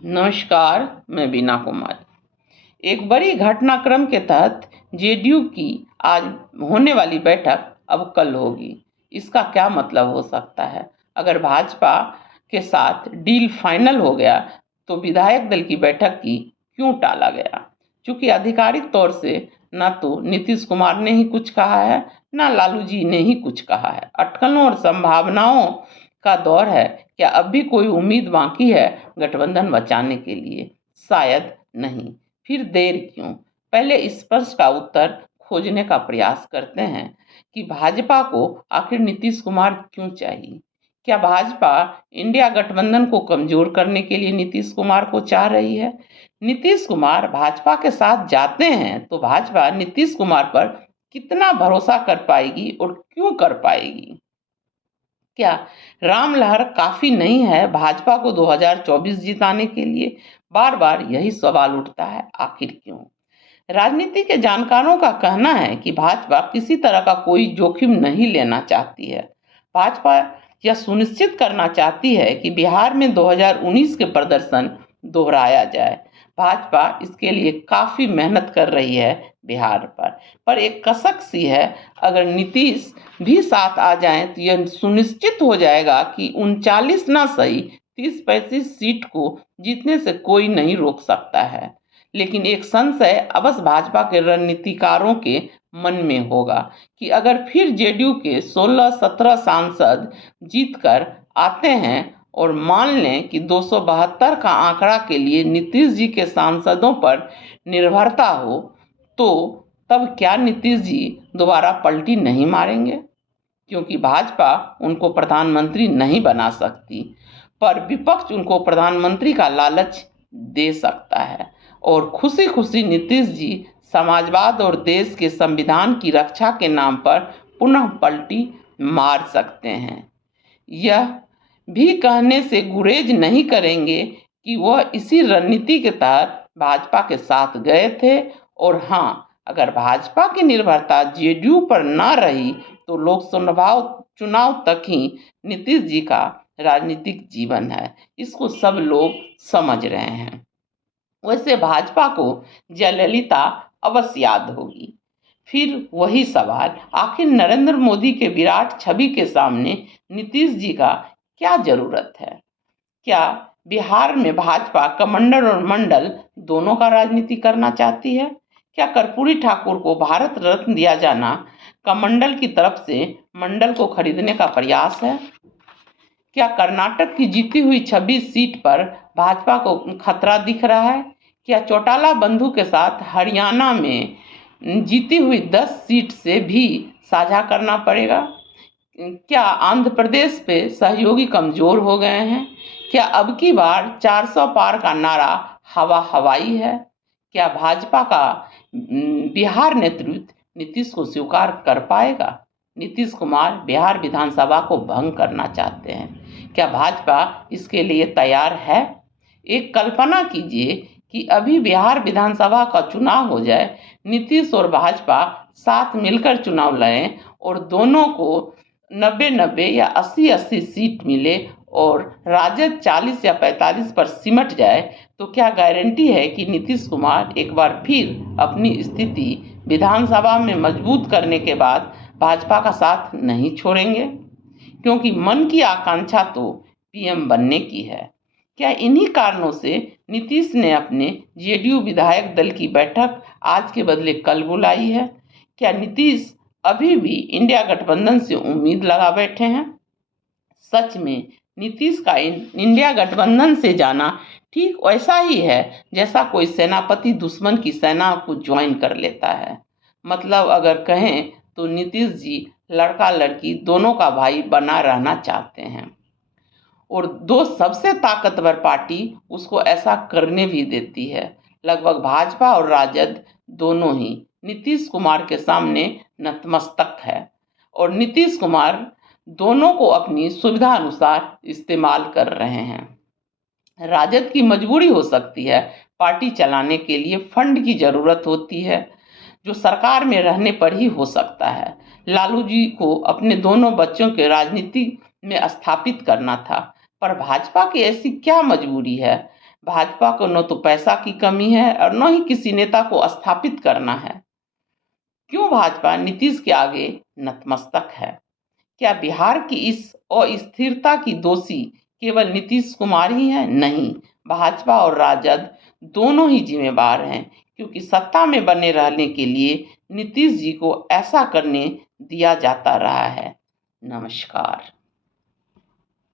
नमस्कार, मैं बीना कुमारी। एक बड़ी घटनाक्रम के तहत जेडीयू की आज होने वाली बैठक अब कल होगी। इसका क्या मतलब हो सकता है? अगर भाजपा के साथ डील फाइनल हो गया तो विधायक दल की बैठक की क्यों टाला गया? चूंकि आधिकारिक तौर से न तो नीतीश कुमार ने ही कुछ कहा है, न लालू जी ने ही कुछ कहा है। अटकलों और संभावनाओं का दौर है। क्या अब भी कोई उम्मीद बाकी है गठबंधन बचाने के लिए? शायद नहीं। फिर देर क्यों? पहले इस प्रश्न का उत्तर खोजने का प्रयास करते हैं कि भाजपा को आखिर नीतीश कुमार क्यों चाहिए। क्या भाजपा इंडिया गठबंधन को कमजोर करने के लिए नीतीश कुमार को चाह रही है? नीतीश कुमार भाजपा के साथ जाते हैं तो भाजपा नीतीश कुमार पर कितना भरोसा कर पाएगी और क्यों कर पाएगी? क्या राम लहर काफी नहीं है भाजपा को 2024 जिताने के लिए? बार बार यही सवाल उठता है, आखिर क्यों? राजनीति के जानकारों का कहना है कि भाजपा किसी तरह का कोई जोखिम नहीं लेना चाहती है। भाजपा यह सुनिश्चित करना चाहती है कि बिहार में 2019 के प्रदर्शन दोहराया जाए। भाजपा इसके लिए काफी मेहनत कर रही है बिहार पर एक कसक सी है। अगर नीतीश भी साथ आ जाएं तो यह सुनिश्चित हो जाएगा कि 39 ना सही 30-35 सीट को जीतने से कोई नहीं रोक सकता है। लेकिन एक संशय अवश्य भाजपा के रणनीतिकारों के मन में होगा कि अगर फिर जेडीयू के 16-17 सांसद जीतकर आते हैं और मान लें कि 272 का आंकड़ा के लिए नीतीश जी के सांसदों पर निर्भरता हो, तो तब क्या नीतीश जी दोबारा पलटी नहीं मारेंगे? क्योंकि भाजपा उनको प्रधानमंत्री नहीं बना सकती, पर विपक्ष उनको प्रधानमंत्री का लालच दे सकता है और खुशी खुशी नीतीश जी समाजवाद और देश के संविधान की रक्षा के नाम पर पुनः पलटी मार सकते हैं। यह भी कहने से गुरेज नहीं करेंगे कि वह इसी रणनीति के तहत भाजपा के साथ गए थे। और हाँ, अगर भाजपा की निर्भरता जेडीयू पर न रही तो लोकसभा चुनाव तक ही नीतीश जी का राजनीतिक जीवन है। इसको सब लोग समझ रहे हैं। वैसे भाजपा को जयललिता अवश्य याद होगी। फिर वही सवाल, आखिर नरेंद्र मोदी के विराट छवि के सामने नीतीश जी का क्या जरूरत है? क्या बिहार में भाजपा कमंडल और मंडल दोनों का राजनीति करना चाहती है? क्या कर्पूरी ठाकुर को भारत रत्न दिया जाना कमंडल की तरफ से मंडल को खरीदने का प्रयास है? क्या कर्नाटक की जीती हुई 26 सीट पर भाजपा को खतरा दिख रहा है? क्या चौटाला बंधु के साथ हरियाणा में जीती हुई 10 सीट से भी साझा करना पड़ेगा? क्या आंध्र प्रदेश पे सहयोगी कमजोर हो गए हैं? क्या अब की बार 400 पार का नारा हवा हवाई है? क्या भाजपा का बिहार नेतृत्व नीतीश को स्वीकार कर पाएगा? नीतीश कुमार बिहार विधानसभा को भंग करना चाहते हैं। क्या भाजपा इसके लिए तैयार है? एक कल्पना कीजिए कि अभी बिहार विधानसभा का चुनाव हो जाए, नीतीश और भाजपा साथ मिलकर चुनाव लड़ें और दोनों को 90-90 या 80-80 सीट मिले और राजद 40 या 45 पर सिमट जाए, तो क्या गारंटी है कि नीतीश कुमार एक बार फिर अपनी स्थिति विधानसभा में मजबूत करने के बाद भाजपा का साथ नहीं छोड़ेंगे? क्योंकि मन की आकांक्षा तो पीएम बनने की है। क्या इन्हीं कारणों से नीतीश ने अपने जेडीयू विधायक दल की बैठक आज के बदले कल बुलाई है? क्या नीतीश अभी भी इंडिया गठबंधन से उम्मीद लगा बैठे हैं? सच में नीतीश का इंडिया गठबंधन से जाना ठीक वैसा ही है जैसा कोई सेनापति दुश्मन की सेना को ज्वाइन कर लेता है। मतलब अगर कहें तो नीतीश जी लड़का लड़की दोनों का भाई बना रहना चाहते हैं और दो सबसे ताकतवर पार्टी उसको ऐसा करने भी देती है। लगभग भाजपा और राजद दोनों ही नीतीश कुमार के सामने नतमस्तक है और नीतीश कुमार दोनों को अपनी सुविधा अनुसार इस्तेमाल कर रहे हैं। राजद की मजबूरी हो सकती है, पार्टी चलाने के लिए फंड की जरूरत होती है जो सरकार में रहने पर ही हो सकता है। लालू जी को अपने दोनों बच्चों के राजनीति में स्थापित करना था, पर भाजपा की ऐसी क्या मजबूरी है? भाजपा को न तो पैसा की कमी है और न ही किसी नेता को स्थापित करना है। क्यों भाजपा नीतीश के आगे नतमस्तक है? क्या बिहार की इस अस्थिरता की दोषी केवल नीतीश कुमार ही हैं? नहीं, भाजपा और राजद दोनों ही जिम्मेवार हैं, क्योंकि सत्ता में बने रहने के लिए नीतीश जी को ऐसा करने दिया जाता रहा है। नमस्कार।